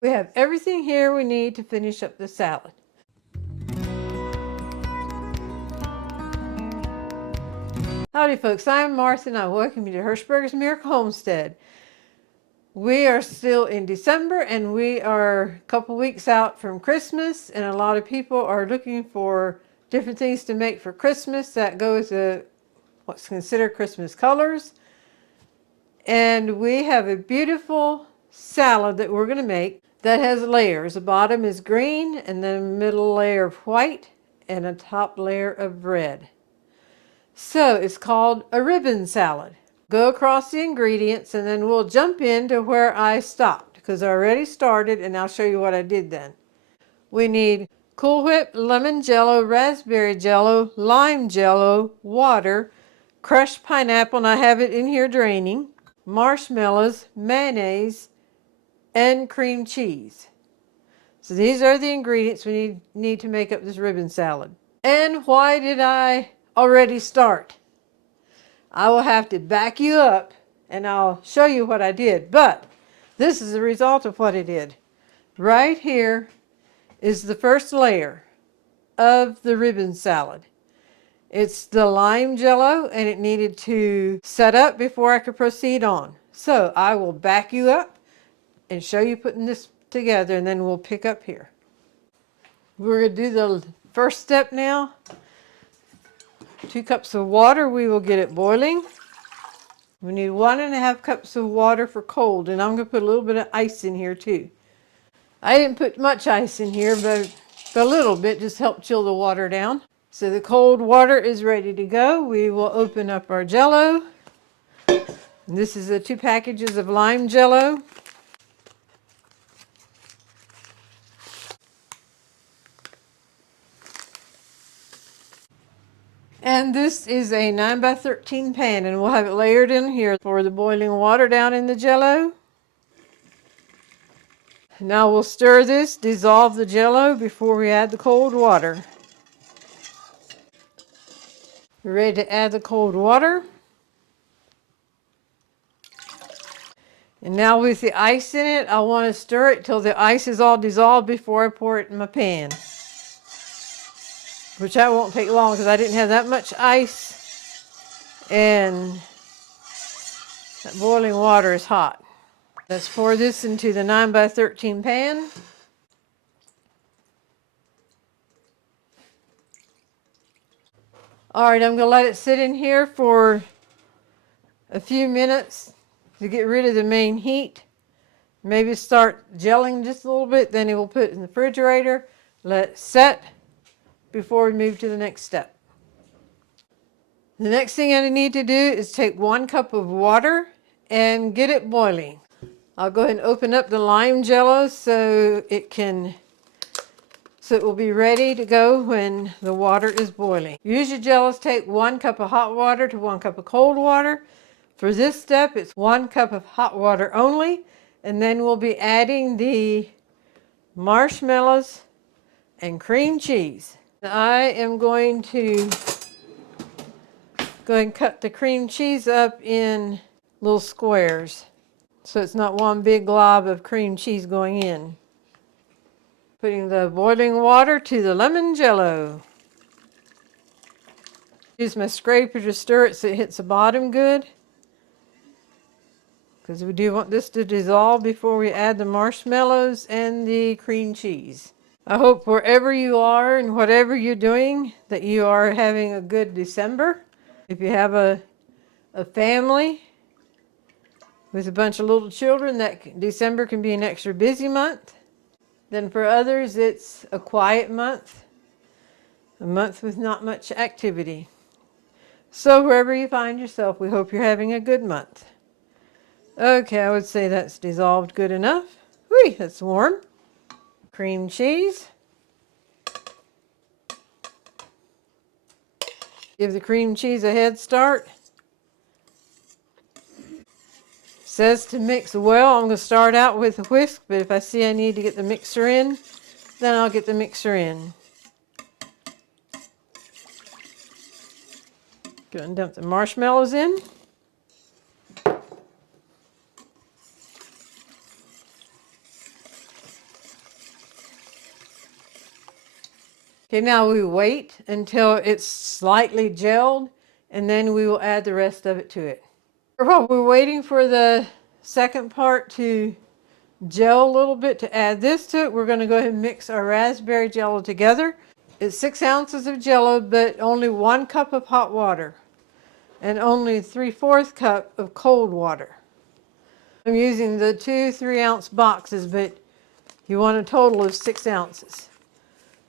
We have everything here we need to finish up the salad. Howdy folks, I'm Martha and I welcome you to Hershberger's Miracle Homestead. We are still in December and we are a couple weeks out from Christmas, and a lot of people are looking for different things to make for Christmas that goes to what's considered Christmas colors. And we have a beautiful salad that we're going to make that has layers. The bottom is green and then a middle layer of white and a top layer of red. So it's called a ribbon salad. Go across the ingredients and then we'll jump into where I stopped because I already started and I'll show you what I did then. We need Cool Whip, lemon jello, raspberry jello, lime jello, water, crushed pineapple, and I have it in here draining, marshmallows, mayonnaise, and cream cheese. So these are the ingredients we need to make up this ribbon salad. And why did I already start? I will have to back you up and I'll show you what I did, but this is the result of what I did. Right here is the first layer of the ribbon salad. It's the lime jello and it needed to set up before I could proceed on. So I will back you up and show you putting this together and then we'll pick up here. We're going to do the first step now. 2 cups of water, we will get it boiling. We need 1.5 cups of water for cold, and I'm going to put a little bit of ice in here too. I didn't put much ice in here, but a little bit just helped chill the water down. So the cold water is ready to go. We will open up our jello. This is the 2 packages of lime jello. And this is a 9x13 pan, and we'll have it layered in here for the boiling water down in the jello. Now we'll stir this, dissolve the jello before we add the cold water. We're ready to add the cold water. And now with the ice in it, I want to stir it till the ice is all dissolved before I pour it in my pan. Which that won't take long because I didn't have that much ice. And that boiling water is hot. Let's pour this into the 9x13 pan. All right, I'm going to let it sit in here for a few minutes to get rid of the main heat. Maybe start gelling just a little bit, then we'll put it in the refrigerator, let it set before we move to the next step. The next thing I need to do is take 1 cup of water and get it boiling. I'll go ahead and open up the lime jello so it will be ready to go when the water is boiling. Use your jellos, take 1 cup of hot water to 1 cup of cold water. For this step, it's 1 cup of hot water only, and then we'll be adding the marshmallows and cream cheese. I am going to go ahead and cut the cream cheese up in little squares so it's not one big glob of cream cheese going in. Putting the boiling water to the lemon jello. Use my scraper to stir it so it hits the bottom good, because we do want this to dissolve before we add the marshmallows and the cream cheese. I hope wherever you are and whatever you're doing that you are having a good December. If you have a family with a bunch of little children, that December can be an extra busy month. Then for others, it's a quiet month, a month with not much activity. So wherever you find yourself, we hope you're having a good month. Okay, I would say that's dissolved good enough. Whee, that's warm. Cream cheese. Give the cream cheese a head start. Says to mix well. I'm going to start out with a whisk, but if I see I need to get the mixer in, then I'll get the mixer in. Go and dump the marshmallows in. Okay, now we wait until it's slightly gelled, and then we will add the rest of it to it. While we're waiting for the second part to gel a little bit to add this to it, we're going to go ahead and mix our raspberry jello together. It's 6 ounces of jello, but only 1 cup of hot water and only 3/4 cup of cold water. I'm using the 2 3-ounce boxes, but you want a total of 6 ounces.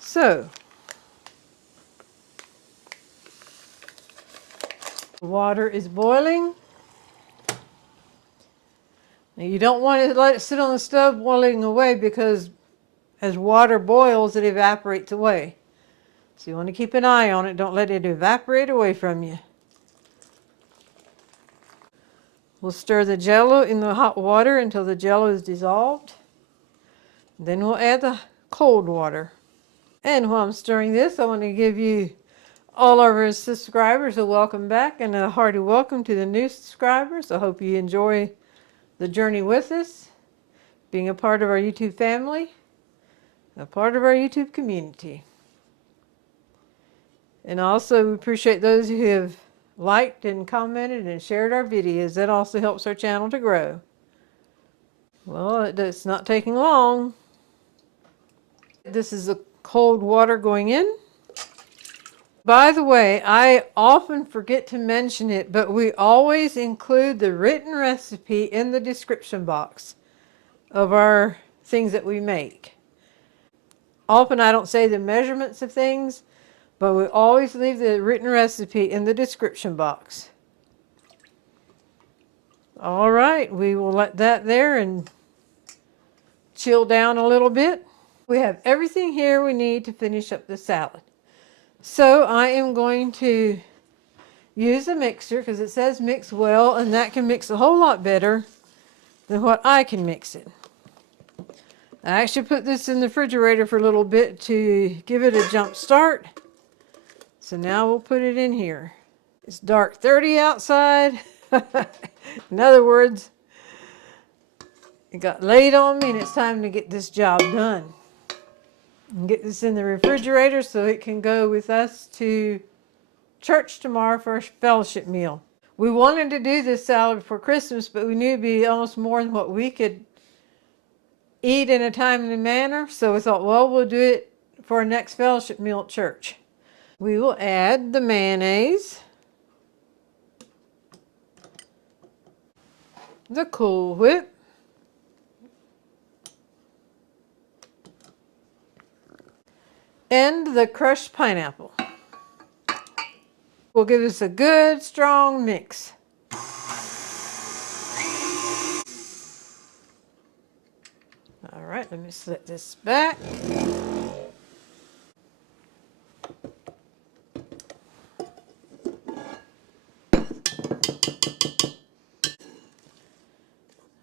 So, water is boiling. Now you don't want to let it sit on the stove boiling away, because as water boils, it evaporates away. So you want to keep an eye on it. Don't let it evaporate away from you. We'll stir the jello in the hot water until the jello is dissolved. Then we'll add the cold water. And while I'm stirring this, I want to give you all of our subscribers a welcome back and a hearty welcome to the new subscribers. I hope you enjoy the journey with us, being a part of our YouTube family, a part of our YouTube community. And also, we appreciate those who have liked and commented and shared our videos. That also helps our channel to grow. Well, it's not taking long. This is the cold water going in. By the way, I often forget to mention it, but we always include the written recipe in the description box of our things that we make. Often I don't say the measurements of things, but we always leave the written recipe in the description box. All right, we will let that there and chill down a little bit. We have everything here we need to finish up the salad. So I am going to use a mixer, because it says mix well, and that can mix a whole lot better than what I can mix it. I actually put this in the refrigerator for a little bit to give it a jump start. So now we'll put it in here. It's dark 30 outside. In other words, it got late on me and it's time to get this job done. And get this in the refrigerator so it can go with us to church tomorrow for a fellowship meal. We wanted to do this salad before Christmas, but we knew it'd be almost more than what we could eat in a timely manner. So we thought, well, we'll do it for our next fellowship meal at church. We will add the mayonnaise, the Cool Whip, and the crushed pineapple. Will give us a good strong mix. All right, let me set this back.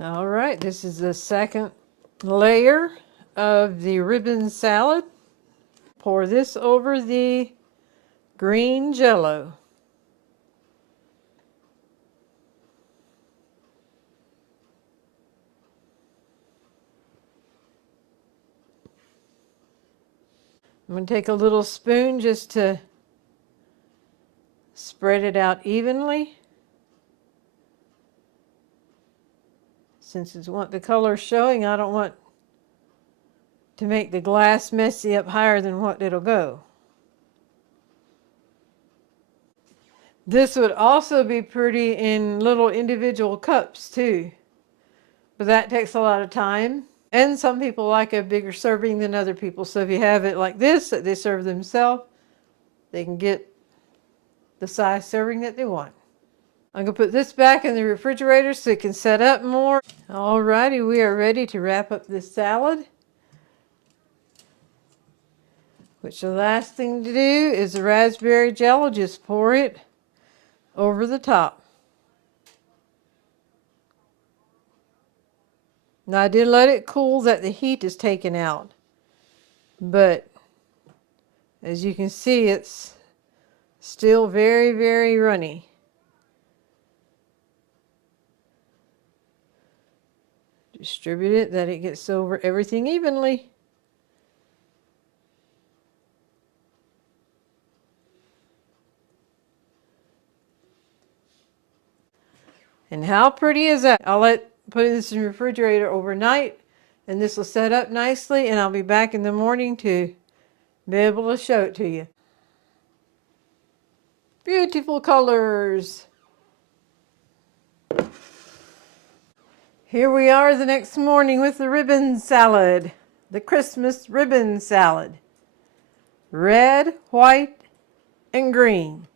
All right, this is the second layer of the ribbon salad. Pour this over the green JELLO. I'm going to take a little spoon just to spread it out evenly. Since it's what the color showing, I don't want to make the glass messy up higher than what it'll go. This would also be pretty in little individual cups too, but that takes a lot of time. And some people like a bigger serving than other people. So if you have it like this, that they serve themselves, they can get the size serving that they want. I'm going to put this back in the refrigerator so it can set up more. Alrighty, we are ready to wrap up this salad. Which the last thing to do is the raspberry jello. Just pour it over the top. Now I did let it cool that the heat is taken out. But as you can see, it's still very, very runny. Distribute it that it gets over everything evenly. And how pretty is that? Put this in the refrigerator overnight, and this will set up nicely, and I'll be back in the morning to be able to show it to you. Beautiful colors. Here we are the next morning with the ribbon salad, the Christmas ribbon salad. Red, white, and green,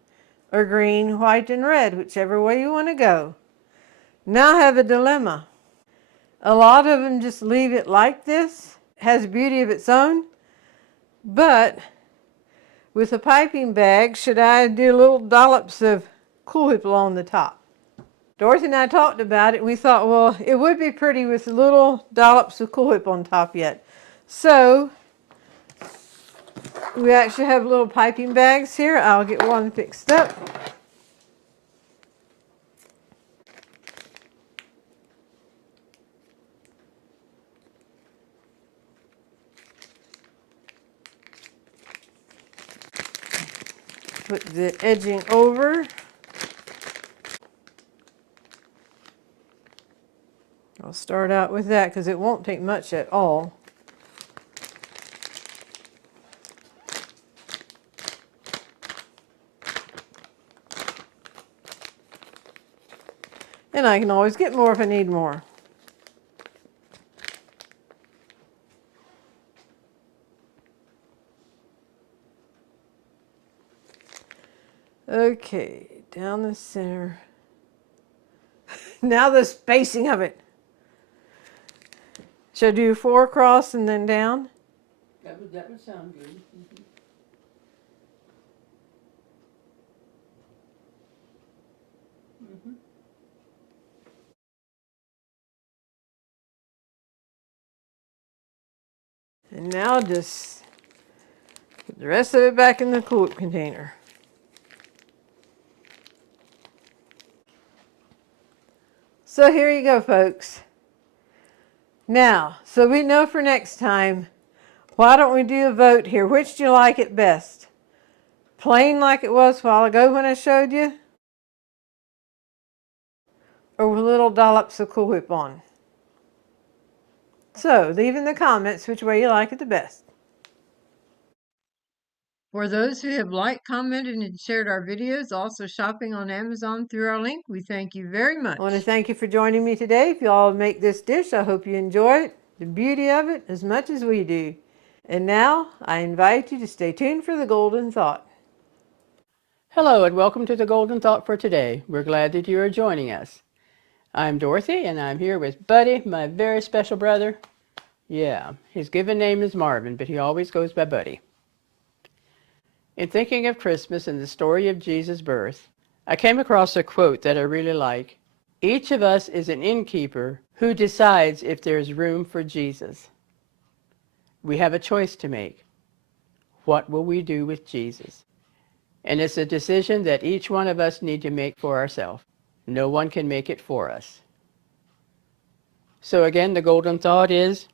or green, white, and red, whichever way you want to go. Now I have a dilemma. A lot of them just leave it like this. It has a beauty of its own, but with a piping bag, should I do little dollops of Cool Whip along the top? Dorothy and I talked about it, and we thought, well, it would be pretty with little dollops of Cool Whip on top yet. So, we actually have little piping bags here. I'll get one fixed up. Put the edging over. I'll start out with that because it won't take much at all. And I can always get more if I need more. Okay, down the center. Now the spacing of it. Should I do 4 across and then down? That would sound good. Mm-hmm. Mm-hmm. And now just put the rest of it back in the Cool Whip container. So here you go, folks. Now, so we know for next time, why don't we do a vote here? Which do you like it best? Plain like it was a while ago when I showed you? Or with little dollops of Cool Whip on? So, leave in the comments which way you like it the best. For those who have liked, commented, and shared our videos, also shopping on Amazon through our link, we thank you very much. I want to thank you for joining me today. If you all make this dish, I hope you enjoy it, the beauty of it, as much as we do. And now, I invite you to stay tuned for the Golden Thought. Hello and welcome to the Golden Thought for today. We're glad that you are joining us. I'm Dorothy and I'm here with Buddy, my very special brother. Yeah, his given name is Marvin, but he always goes by Buddy. In thinking of Christmas and the story of Jesus' birth, I came across a quote that I really like. Each of us is an innkeeper who decides if there's room for Jesus. We have a choice to make. What will we do with Jesus? And it's a decision that each one of us need to make for ourselves. No one can make it for us. So again, the golden thought is,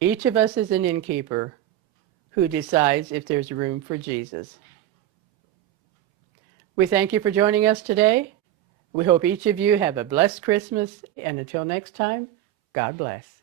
each of us is an innkeeper who decides if there's room for Jesus. We thank you for joining us today. We hope each of you have a blessed Christmas, and until next time, God bless.